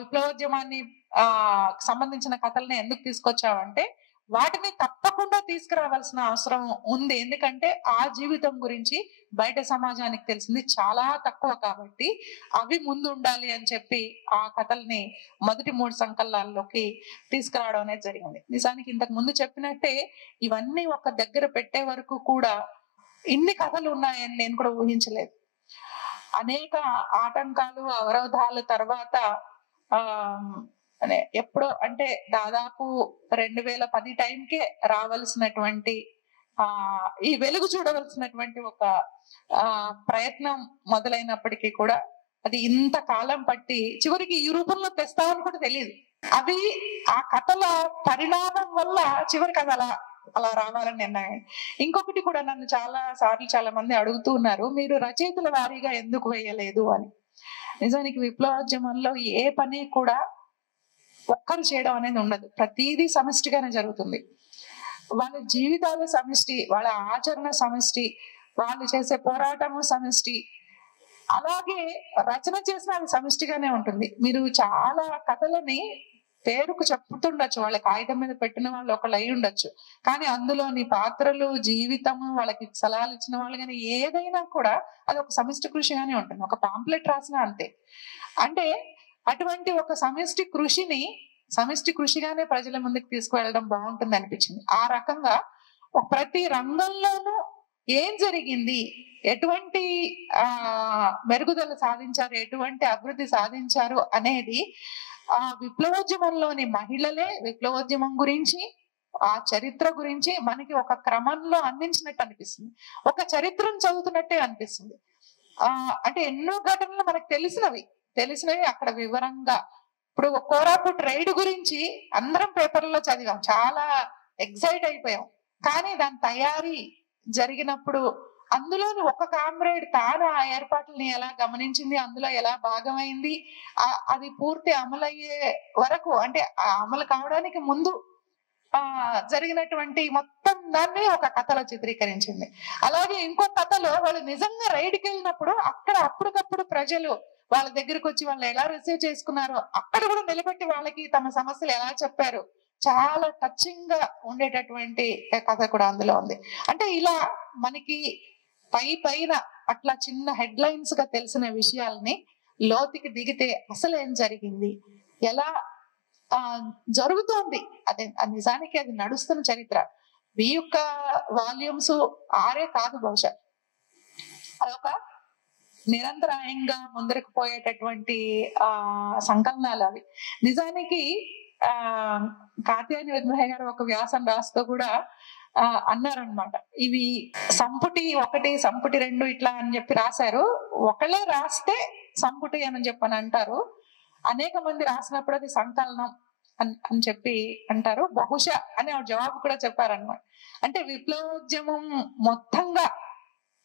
విప్లవోద్యమాన్ని సంబంధించిన కథల్ని ఎందుకు తీసుకొచ్చామంటే వాటిని తప్పకుండా తీసుకురావాల్సిన అవసరం ఉంది. ఎందుకంటే ఆ జీవితం గురించి బయట సమాజానికి తెలిసింది చాలా తక్కువ కాబట్టి అవి ముందు ఉండాలి అని చెప్పి ఆ కథల్ని మొదటి 3 సంకలనాల్లోకి తీసుకురావడం అనేది జరిగింది. నిజానికి ఇంతకు ముందు చెప్పినట్టే ఇవన్నీ ఒక దగ్గర పెట్టే వరకు కూడా ఇన్ని కథలు ఉన్నాయని నేను కూడా ఊహించలేదు. అనేక ఆటంకాలు, అవరోధాల తర్వాత ఎప్పుడో, అంటే దాదాపు 2010 టైంకే రావాల్సినటువంటి ఈ వెలుగు చూడవలసినటువంటి ఒక ప్రయత్నం మొదలైనప్పటికీ కూడా అది ఇంత కాలం పట్టి చివరికి ఈ రూపంలో తెస్తామని కూడా తెలియదు. అవి ఆ కథల పరిణామం వల్ల చివరికి అది అలా రావాలని నిర్ణయం. ఇంకొకటి కూడా నన్ను చాలా మంది అడుగుతూ ఉన్నారు, మీరు రచయితల వారీగా ఎందుకు వేయలేదు అని. నిజానికి విప్లవోద్యమంలో ఏ పని కూడా ఒక్కరు చేయడం అనేది ఉండదు, ప్రతిదీ సమిష్టిగానే జరుగుతుంది. వాళ్ళ జీవితాలు సమిష్టి, వాళ్ళ ఆచరణ సమిష్టి, వాళ్ళు చేసే పోరాటము సమిష్టి, అలాగే రచన చేసిన అది సమిష్టిగానే ఉంటుంది. మీరు చాలా కథలని పేరుకు చెప్పుతుండొచ్చు, వాళ్ళ కాగితం మీద పెట్టిన వాళ్ళు ఒకళ్ళు అయి ఉండొచ్చు, కానీ అందులోని పాత్రలు, జీవితము, వాళ్ళకి సలహాలు ఇచ్చిన వాళ్ళు కానీ ఏదైనా కూడా అది ఒక సమిష్టి కృషిగానే ఉంటుంది. ఒక పాంప్లెట్ రాసినా అంతే. అంటే అటువంటి ఒక సమిష్టి కృషిగానే ప్రజల ముందుకు తీసుకువెళ్ళడం బాగుంటుంది అనిపించింది. ఆ రకంగా ప్రతి రంగంలోనూ ఏం జరిగింది, ఎటువంటి మెరుగుదల సాధించారు, ఎటువంటి అభివృద్ధి సాధించారు అనేది విప్లవోద్యమంలోని మహిళలే విప్లవోద్యమం గురించి, ఆ చరిత్ర గురించి మనకి ఒక క్రమంలో అందించినట్టు అనిపిస్తుంది, ఒక చరిత్రను చదువుతున్నట్టే అనిపిస్తుంది. అంటే ఎన్నో ఘటనలు మనకు తెలిసినవి అక్కడ వివరంగా. ఇప్పుడు కోరాపుట్ రైడ్ గురించి అందరం పేపర్లో చదివాం, చాలా ఎక్సైట్ అయిపోయాం, కానీ దాని తయారీ జరిగినప్పుడు అందులోని ఒక కామ్రేడ్ తాను ఆ ఏర్పాట్లని ఎలా గమనించింది, అందులో ఎలా భాగమైంది, అది పూర్తి అమలయ్యే వరకు, అంటే అమలు కావడానికి ముందు జరిగినటువంటి మొత్తం దాన్ని ఒక కథలో చిత్రీకరించింది. అలాగే ఇంకో కథలో వాళ్ళు నిజంగా రైడ్కి వెళ్ళినప్పుడు అక్కడ అప్పటికప్పుడు ప్రజలు వాళ్ళ దగ్గరకు వచ్చి వాళ్ళు ఎలా రిసీవ్ చేసుకున్నారో అక్కడ కూడా నిలబెట్టి వాళ్ళకి తమ సమస్యలు ఎలా చెప్పారు, చాలా టచింగ్ గా ఉండేటటువంటి కథ కూడా అందులో ఉంది. అంటే ఇలా మనకి పైన అట్లా చిన్న హెడ్ లైన్స్ గా తెలిసిన విషయాల్ని లోతుకి దిగితే అసలు ఏం జరిగింది, ఎలా జరుగుతోంది, అదే నిజానికి అది నడుస్తున్న చరిత్ర. మీ యొక్క వాల్యూమ్స్ 6 కాదు, బహుశా అదొక నిరంతరాయంగా ముందరకు పోయేటటువంటి సంకలనాలు అవి. నిజానికి కాత్యాయని విద్మహయ్య గారు ఒక వ్యాసం రాస్తూ కూడా అన్నారనమాట, ఇవి సంపుటి 1, సంపుటి 2 ఇట్లా అని చెప్పి రాశారు. ఒకళ్ళే రాస్తే సంపుటి అని చెప్పని అంటారు, అనేక మంది రాసినప్పుడు అది సంకలనం అని చెప్పి అంటారు. బహుశా అని జవాబు కూడా చెప్పారన్నమాట. అంటే విప్లవోద్యమం మొత్తంగా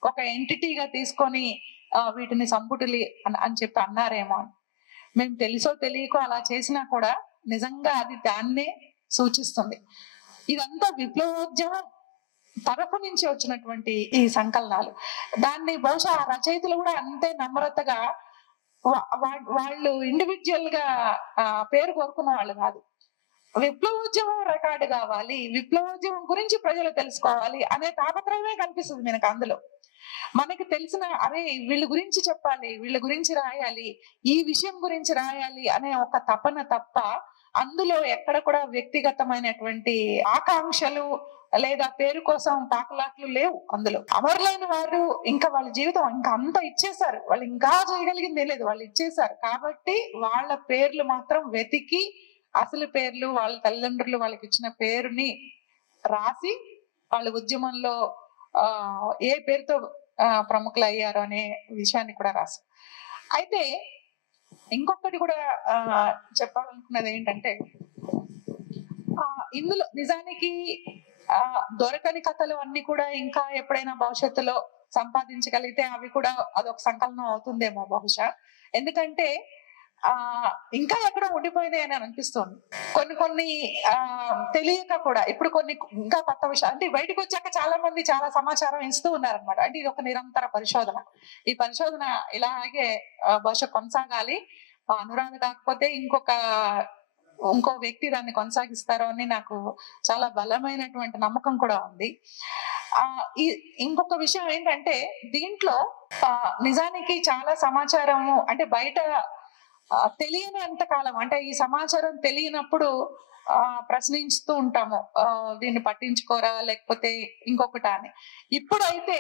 ఒక ఎంటిటీగా తీసుకొని వీటిని సంపుటిలి అని చెప్పి అన్నారేమో అని. మేము తెలుసో తెలియకో అలా చేసినా కూడా నిజంగా అది దాన్నే సూచిస్తుంది. ఇదంతా విప్లవోద్యమం తరఫు నుంచి వచ్చినటువంటి ఈ సంకలనాలు. దాన్ని బహుశా రచయితలు కూడా అంతే నమ్రతగా వాళ్ళు ఇండివిజువల్ గా పేరు కోరుకున్న వాళ్ళు కాదు. విప్లవోద్యమం రికార్డు కావాలి, విప్లవోద్యమం గురించి ప్రజలు తెలుసుకోవాలి అనే తాపత్రయమే కనిపిస్తుంది మనకు అందులో. మనకి తెలిసిన అరే వీళ్ళ గురించి చెప్పాలి, వీళ్ళ గురించి రాయాలి, ఈ విషయం గురించి రాయాలి అనే ఒక తపన తప్ప అందులో ఎక్కడ కూడా వ్యక్తిగతమైనటువంటి ఆకాంక్షలు లేదా పేరు కోసం పాకలాట్లు లేవు. అందులో అమరులైన వారు ఇంకా వాళ్ళ జీవితం ఇంకా అంతా ఇచ్చేసారు, వాళ్ళు ఇంకా చేయగలిగింది లేదు, వాళ్ళు ఇచ్చేసారు. కాబట్టి వాళ్ళ పేర్లు మాత్రం వెతికి అసలు పేర్లు వాళ్ళ తల్లిదండ్రులు వాళ్ళకి ఇచ్చిన పేరుని రాసి వాళ్ళ ఉద్యమంలో ఏ పేరుతో ప్రముఖులు అయ్యారు అనే విషయాన్ని కూడా రాసి. అయితే ఇంకొకటి కూడా చెప్పాలనుకున్నది ఏంటంటే ఇందులో నిజానికి దొరకని కథలు అన్ని కూడా ఇంకా ఎప్పుడైనా భవిష్యత్తులో సంపాదించగలిగితే అవి కూడా అదొక సంకలనం అవుతుందేమో బహుశా. ఎందుకంటే ఇంకా ఎక్కడో ఉండిపోయింది అని అనిపిస్తుంది. కొన్ని తెలియక కూడా ఇప్పుడు కొన్ని ఇంకా కొత్త విషయాలు అంటే బయటకు వచ్చాక చాలా మంది చాలా సమాచారం ఇస్తూ ఉన్నారనమాట. అంటే ఇది ఒక నిరంతర పరిశోధన. ఈ పరిశోధన ఇలాగే బహుశా కొనసాగాలి. అనురాధ కాకపోతే ఇంకో వ్యక్తి దాన్ని కొనసాగిస్తారో అని నాకు చాలా బలమైనటువంటి నమ్మకం కూడా ఉంది. ఇంకొక విషయం ఏంటంటే దీంట్లో నిజానికి చాలా సమాచారము అంటే బయట తెలియని ఎంతకాలం అంటే ఈ సమాచారం తెలియనప్పుడు ప్రశ్నిస్తూ ఉంటాము, దీన్ని పట్టించుకోరా లేకపోతే ఇంకొకట అని. ఇప్పుడైతే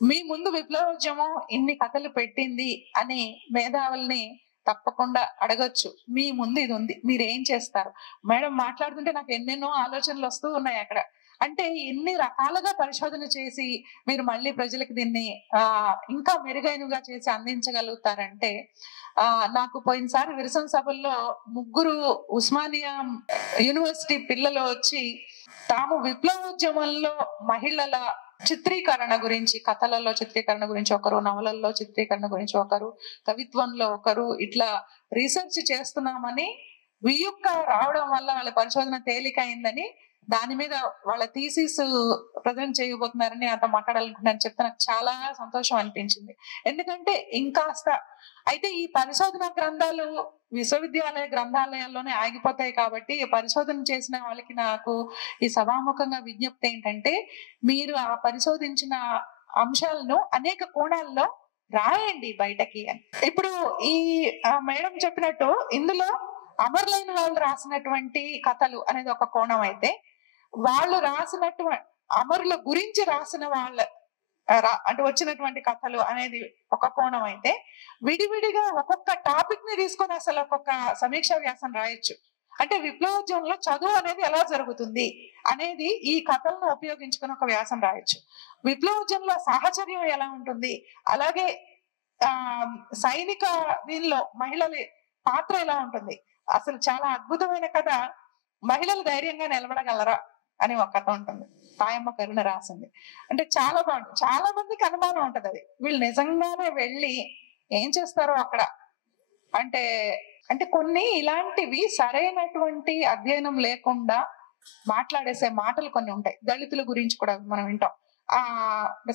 మీ ముందు విప్లవోద్యమం ఇన్ని కథలు పెట్టింది అని మేధావుల్ని తప్పకుండా అడగొచ్చు. మీ ముందు ఇది ఉంది, మీరు ఏం చేస్తారు? మేడం మాట్లాడుతుంటే నాకు ఎన్నెన్నో ఆలోచనలు వస్తూ ఉన్నాయి అక్కడ. అంటే ఎన్ని రకాలుగా పరిశోధన చేసి మీరు మళ్ళీ ప్రజలకు దీన్ని ఇంకా మెరుగైనగా చేసి అందించగలుగుతారంటే నాకు పోయినసారి విరసన సభల్లో 3 ఉస్మానియా యూనివర్సిటీ పిల్లలు వచ్చి తాము విప్లవోద్యమంలో మహిళల చిత్రీకరణ గురించి, కథలలో చిత్రీకరణ గురించి ఒకరు, నవలల్లో చిత్రీకరణ గురించి ఒకరు, కవిత్వంలో ఒకరు ఇట్లా రీసెర్చ్ చేస్తున్నామని వియుక్త రావడం వల్ల వాళ్ళ పరిశోధన తేలికైందని దాని మీద వాళ్ళ థీసిస్ ప్రజెంట్ చేయబోతున్నారని నాతో మాట్లాడాలనుకుంటున్నాను చెప్తే నాకు చాలా సంతోషం అనిపించింది. ఎందుకంటే ఇంకాస్త అయితే ఈ పరిశోధన గ్రంథాలు విశ్వవిద్యాలయ గ్రంథాలయాల్లోనే ఆగిపోతాయి. కాబట్టి పరిశోధన చేసిన వాళ్ళకి నాకు ఈ సభాముఖంగా విజ్ఞప్తి ఏంటంటే మీరు ఆ పరిశోధించిన అంశాలను అనేక కోణాల్లో రాయండి బయటకి అని. ఇప్పుడు ఈ మేడం చెప్పినట్టు ఇందులో అమరులైన వాళ్ళు రాసినటువంటి కథలు అనేది ఒక కోణం అయితే, వాళ్ళు రాసినటువంటి అమరుల గురించి రాసిన వాళ్ళ అంటే వచ్చినటువంటి కథలు అనేది ఒక కోణం అయితే, విడివిడిగా ఒక్కొక్క టాపిక్ ని తీసుకొని అసలు ఒక్కొక్క సమీక్షా వ్యాసం రాయొచ్చు. అంటే విప్లవోద్యమంలో చదువు అనేది ఎలా జరుగుతుంది అనేది ఈ కథలను ఉపయోగించుకుని ఒక వ్యాసం రాయొచ్చు. విప్లవోద్యమంలో సాహచర్యం ఎలా ఉంటుంది, అలాగే సైనిక దీనిలో మహిళల పాత్ర ఎలా ఉంటుంది. అసలు చాలా అద్భుతమైన కథ మహిళలు ధైర్యంగా నిలబడగలరా అని ఒక కథ ఉంటుంది, తాయమ్మ కరుణ రాసింది. అంటే చాలా బాగుంటుంది. చాలా మందికి అనుమానం ఉంటది అది వీళ్ళు నిజంగానే వెళ్ళి ఏం చేస్తారో అక్కడ. అంటే కొన్ని ఇలాంటివి సరైనటువంటి అధ్యయనం లేకుండా మాట్లాడేసే మాటలు కొన్ని ఉంటాయి. దళితుల గురించి కూడా మనం వింటాం.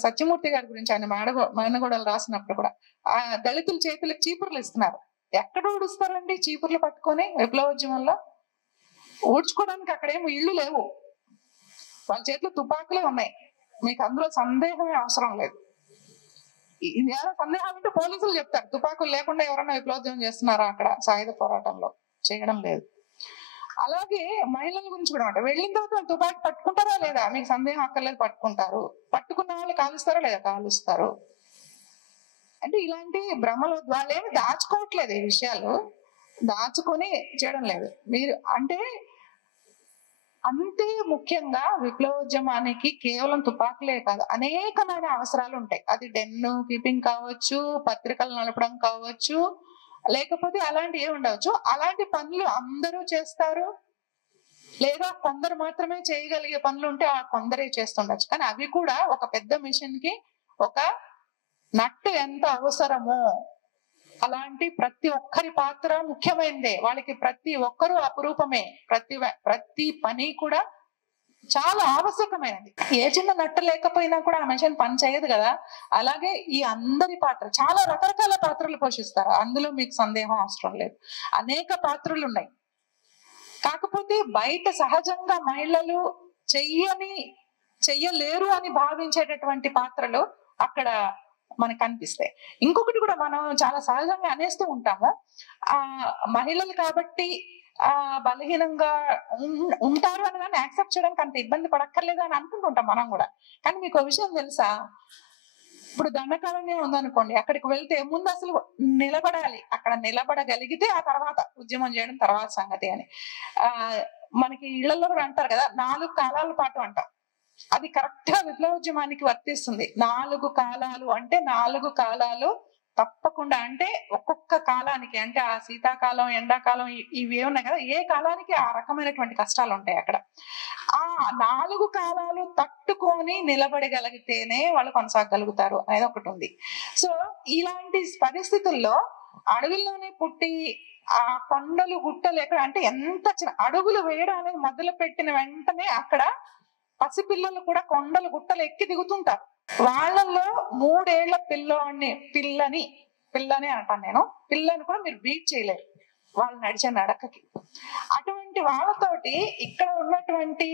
సత్యమూర్తి గారి గురించి ఆయన మేనగోడలు రాసినప్పుడు కూడా దళితుల చేతులకు చీపుర్లు ఇస్తున్నారు. ఎక్కడ ఊడుస్తారండి చీపుర్లు పట్టుకొని? విప్లవోద్యమంలో ఊడ్చుకోవడానికి అక్కడేమో ఇళ్ళు లేవు, వాళ్ళ చేతిలో తుపాకులే ఉన్నాయి. మీకు అందులో సందేహమే అవసరం లేదు. ఏదైనా సందేహాలు ఉంటే పోలీసులు చెప్తారు. తుపాకులు లేకుండా ఎవరైనా విప్లవోద్యమం చేస్తున్నారా అక్కడ సాయుధ పోరాటంలో? చేయడం లేదు. అలాగే మహిళల గురించి కూడా అంటే వెళ్ళిన తర్వాత తుపాకి పట్టుకుంటారా లేదా? మీకు సందేహం అక్కర్లేదు, పట్టుకుంటారు. పట్టుకున్న వాళ్ళు కాలుస్తారా లేదా? కాలుస్తారు. అంటే ఇలాంటి భ్రమలు వాళ్ళేమి దాచుకోవట్లేదు, ఈ విషయాలు దాచుకొని చేయడం లేదు. మీరు అంటే అంతే ముఖ్యంగా విప్లవోద్యమానికి కేవలం తుపాకులే కాదు, అనేకమైన అవసరాలు ఉంటాయి. అది డెన్ను కీపింగ్ కావచ్చు, పత్రికలు నడపడం కావచ్చు, లేకపోతే అలాంటి ఏమి ఉండవచ్చు. అలాంటి పనులు అందరూ చేస్తారు, లేదా కొందరు మాత్రమే చేయగలిగే పనులు ఉంటే ఆ కొందరే చేస్తుండొచ్చు. కానీ అవి కూడా ఒక పెద్ద మిషన్ కి ఒక నట్టు ఎంత అవసరమో అలాంటి ప్రతి ఒక్కరి పాత్ర ముఖ్యమైనదే. వాళ్ళకి ప్రతి ఒక్కరూ అపురూపమే. ప్రతి పని కూడా చాలా ఆవశ్యకమైనది. ఏ చిన్న నట్టు లేకపోయినా కూడా ఆ మిషన్ పని చేయదు కదా. అలాగే ఈ అందరి పాత్ర, చాలా రకరకాల పాత్రలు పోషిస్తారు, అందులో మీకు సందేహం అవసరం లేదు. అనేక పాత్రలు ఉన్నాయి. కాకపోతే బయట సహజంగా మహిళలు చెయ్యలేరు అని భావించేటటువంటి పాత్రలు అక్కడ మనకు కనిపిస్తాయి. ఇంకొకటి కూడా మనం చాలా సహజంగా అనేస్తూ ఉంటాము, మహిళలు కాబట్టి బలహీనంగా ఉంటారు అని కానీ యాక్సెప్ట్ చేయడానికి అంత ఇబ్బంది పడక్కర్లేదు అని అనుకుంటుంటాం మనం కూడా. కానీ మీకు ఒక విషయం తెలుసా, ఇప్పుడు దండకారణ్యం ఉందనుకోండి, అక్కడికి వెళ్తే ముందు అసలు నిలబడాలి. అక్కడ నిలబడగలిగితే ఆ తర్వాత ఉద్యమం చేయడం తర్వాత సంగతి అని. మనకి ఇళ్లలో కూడా అంటారు కదా, 4 కాలాల పాటు అంటాం. అది కరెక్ట్ గా విప్లవోద్యమానికి వర్తిస్తుంది. 4 కాలాలు అంటే 4 కాలాలు తప్పకుండా, అంటే ఒక్కొక్క కాలానికి, అంటే ఆ శీతాకాలం, ఎండాకాలం ఇవి ఉన్నాయి కదా, ఏ కాలానికి ఆ రకమైనటువంటి కష్టాలు ఉంటాయి అక్కడ. ఆ 4 కాలాలు తట్టుకొని నిలబడగలిగితేనే వాళ్ళు కొనసాగలుగుతారు అనేది ఒకటి ఉంది. సో ఇలాంటి పరిస్థితుల్లో అడవుల్లోనే పుట్టి ఆ కొండలు గుట్టలు ఎక్కడ అంటే ఎంత చిన్న అడుగులు వేయడం అనేది మొదలు పెట్టిన వెంటనే అక్కడ పసిపిల్లలు కూడా కొండలు గుట్టలు ఎక్కి దిగుతుంటారు. వాళ్ళల్లో 3 ఏళ్ల పిల్లని అంటాను నేను, పిల్లని కూడా మీరు బీట్ చేయలేరు వాళ్ళు నడిచే నడకకి. అటువంటి వాళ్ళతోటి ఇక్కడ ఉన్నటువంటి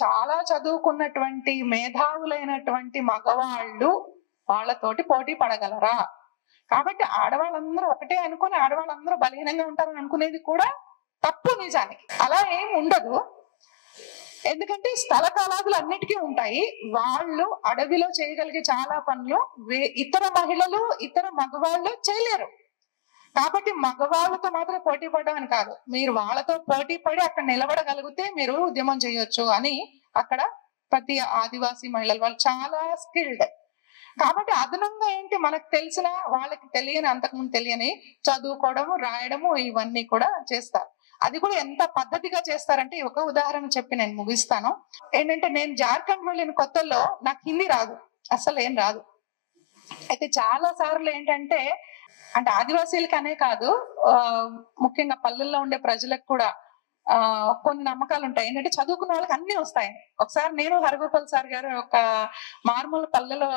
చాలా చదువుకున్నటువంటి మేధావులైనటువంటి మగవాళ్ళు వాళ్ళతోటి పోటీ పడగలరా? కాబట్టి ఆడవాళ్ళందరూ ఒకటే అనుకుని ఆడవాళ్ళందరూ బలహీనంగా ఉంటారని అనుకునేది కూడా తప్పు. నిజానికి అలా ఏం ఉండదు. ఎందుకంటే స్థల కాలాదులు అన్నిటికీ ఉంటాయి. వాళ్ళు అడవిలో చేయగలిగే చాలా పనులు ఇతర మహిళలు, ఇతర మగవాళ్ళు చేయలేరు. కాబట్టి మగవాళ్ళతో మాత్రం పోటీ పడడం కాదు, మీరు వాళ్ళతో పోటీ పడి అక్కడ నిలబడగలిగితే మీరు ఉద్యమం చేయొచ్చు అని అక్కడ ప్రతి ఆదివాసీ మహిళలు వాళ్ళు చాలా స్కిల్డ్. కాబట్టి అదనంగా ఏంటి, మనకు తెలిసిన వాళ్ళకి తెలియని, అంతకుముందు తెలియని చదువుకోవడము, రాయడము ఇవన్నీ కూడా చేస్తారు. అది కూడా ఎంత పద్ధతిగా చేస్తారంటే ఒక ఉదాహరణ చెప్పి నేను ముగిస్తాను. ఏంటంటే నేను జార్ఖండ్ వెళ్ళిన కొత్తల్లో నాకు హిందీ రాదు, అసలు ఏం రాదు. అయితే చాలా సార్లు ఏంటంటే, అంటే ఆదివాసీలకి అనే కాదు, ముఖ్యంగా పల్లెల్లో ఉండే ప్రజలకు కూడా కొన్ని నమ్మకాలు ఉంటాయి. ఏంటంటే చదువుకున్న వాళ్ళకి అన్ని వస్తాయి. ఒకసారి నేను హరగోపాల్ సార్ గారు ఒక మారుమూల పల్లెలో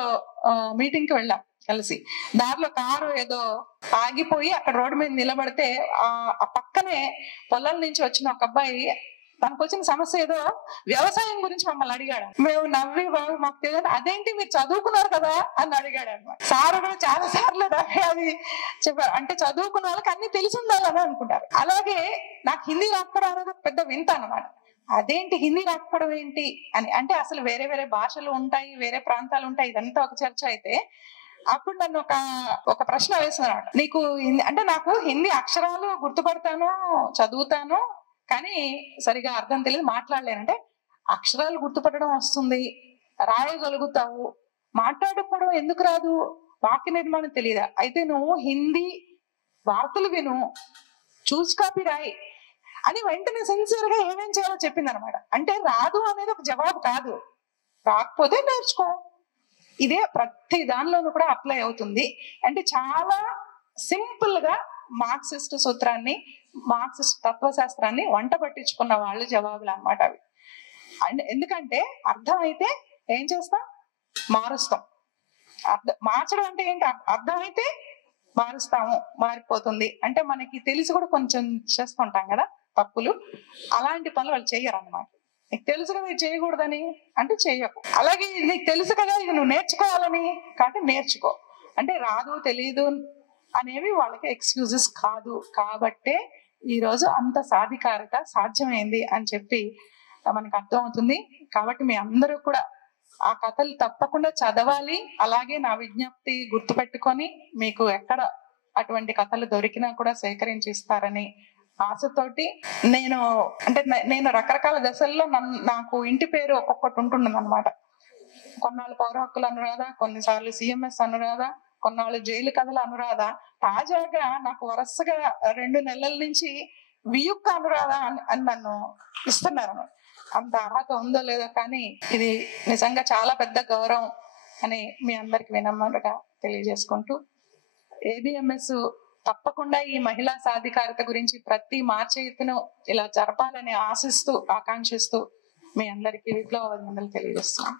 మీటింగ్ కి వెళ్ళాం కలిసి. దారిలో కారు ఏదో ఆగిపోయి అక్కడ రోడ్డు మీద నిలబడితే ఆ పక్కనే పొలాల నుంచి వచ్చిన ఒక అబ్బాయి, తనకు వచ్చిన సమస్య ఏదో వ్యవసాయం గురించి మమ్మల్ని అడిగాడు. మేము నవ్వి బాబు మాకు తెలియదు, అదేంటి మీరు చదువుకున్నారు కదా అని అడిగాడు అనమాట. సార్ కూడా చాలా సార్లు నవ్వి అది చెప్పారు. అంటే చదువుకున్న వాళ్ళకి అన్ని తెలిసి ఉండాలని అనుకుంటారు. అలాగే నాకు హిందీ రాకపోవడం అనేది పెద్ద వింత అనమాట. అదేంటి హిందీ రాకపోవడం ఏంటి అని. అంటే అసలు వేరే వేరే భాషలు ఉంటాయి, వేరే ప్రాంతాలు ఉంటాయి, ఇదంతా ఒక చర్చ. అయితే అప్పుడు నన్ను ఒక ప్రశ్న వేస్తున్నాడు, నీకు అంటే నాకు హిందీ అక్షరాలు గుర్తుపడతాను, చదువుతాను, కానీ సరిగా అర్థం తెలియదు, మాట్లాడలేనంటే. అక్షరాలు గుర్తుపట్టడం వస్తుంది, రాయగలుగుతావు, మాట్లాడకపోవడం ఎందుకు రాదు, వాక్య నిర్మాణం తెలియదా? అయితే నువ్వు హిందీ వార్తలు విను, చూసి కాపీ రాయి అని వెంటనే సిన్సియర్ గా ఏమేం చేయాలో చెప్పింది అనమాట. అంటే రాదు అనేది ఒక జవాబు కాదు, రాకపోతే నేర్చుకో. ఇదే ప్రతి దానిలోనూ కూడా అప్లై అవుతుంది. అంటే చాలా సింపుల్ గా మార్క్సిస్ట్ సూత్రాన్ని, మార్క్సిస్ట్ తత్వశాస్త్రాన్ని వంట పట్టించుకున్న వాళ్ళు జవాబులు అనమాట అవి. ఎందుకంటే అర్థమైతే ఏం చేస్తాం, మారుస్తాం. మార్చడం అంటే ఏంటి, అర్థమైతే మారుస్తాము, మారిపోతుంది. అంటే మనకి తెలిసి కూడా కొంచెం చేస్తుంటాం కదా తప్పులు, అలాంటి పనులు వాళ్ళు చెయ్యరు అనమాట. నీకు తెలుసు కదా ఇది చేయకూడదని అంటే చెయ్యకు. అలాగే నీకు తెలుసు కదా ఇది నువ్వు నేర్చుకోవాలని కాబట్టి నేర్చుకో. అంటే రాదు తెలియదు అనేవి వాళ్ళకి ఎక్స్క్యూజెస్ కాదు. కాబట్టే ఈరోజు అంత సాధికారత సాధ్యమైంది అని చెప్పి మనకు అర్థం అవుతుంది. కాబట్టి మీ అందరూ కూడా ఆ కథలు తప్పకుండా చదవాలి. అలాగే నా విజ్ఞప్తి గుర్తుపెట్టుకొని మీకు ఎక్కడ అటువంటి కథలు దొరికినా కూడా సేకరించి ఇస్తారని ఆశతోటి నేను రకరకాల దశల్లో నాకు ఇంటి పేరు ఒక్కొక్కటి ఉంటుండదు అనమాట. కొన్నాళ్ళు పౌర హక్కుల అనురాధ, కొన్నిసార్లు సిఎంఎస్ అనురాధ, కొన్నాళ్ళు జైలు కథల అనురాధ, తాజాగా నాకు వరుసగా 2 నెలల నుంచి వియుక్త అనురాధ అని నన్ను ఇస్తున్నారు. అంత అర్హత ఉందో లేదో కానీ ఇది నిజంగా చాలా పెద్ద గౌరవం అని మీ అందరికి వినమ్రంగా తెలియజేసుకుంటూ, ఏబిఎంఎస్ తప్పకుండా ఈ మహిళా సాధికారత గురించి ప్రతి మార్చి ఎత్తును ఇలా జరపాలని ఆశిస్తూ ఆకాంక్షిస్తూ మీ అందరికీ విప్లవ అభినందనలు తెలియజేస్తున్నాను.